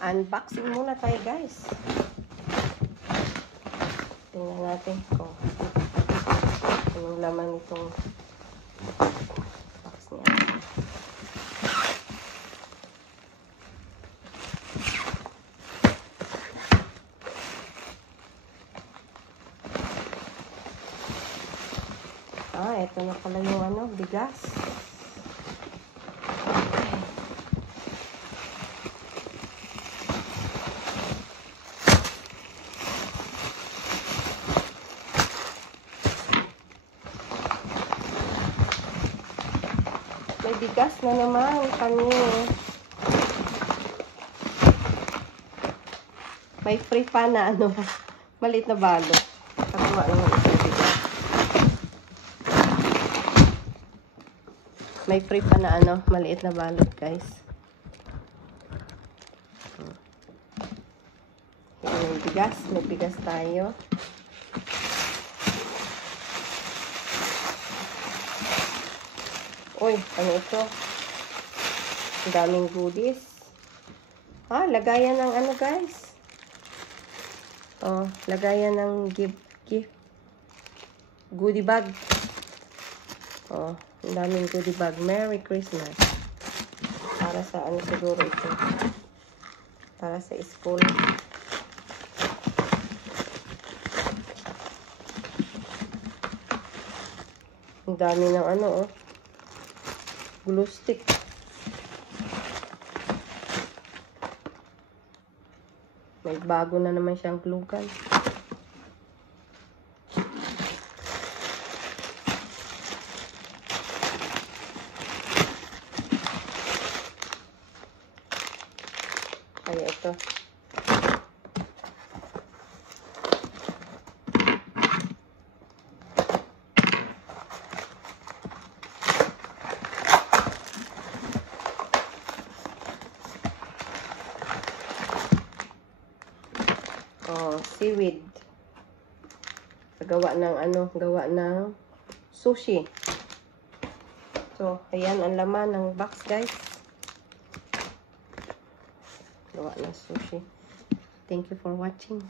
Unboxing muna tayo, guys. Tingnan natin kung anong laman itong box niya. Ito na pala yung bigas. May bigas na naman kami. May free pa na maliit na balot. Kakuha naman itong bigas. May free pa na maliit na balot, guys. May bigas. May bigas tayo. Uy, ano ito? Ang daming goodies. Lagayan ng guys. Lagayan ng gift. Goodie bag. Ang daming goodie bag. Merry Christmas. Para sa siguro ito? Para sa school. Ang dami ng glue stick. May bago na naman siyang glue gun. Kaya ito. Seaweed. Gawa ng sushi. So, ayan ang laman ng box, guys. Gawa ng sushi. Thank you for watching.